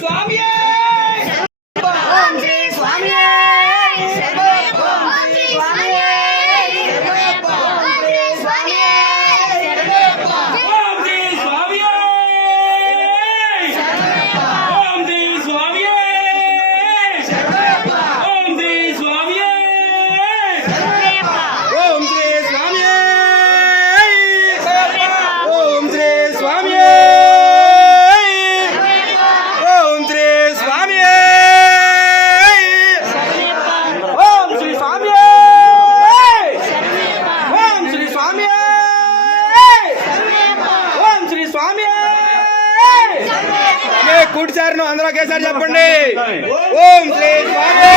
耍逼 కూడిసారును అందరూ ఒకేసారి చెప్పండి. ఓం శ్రీ స్వామి.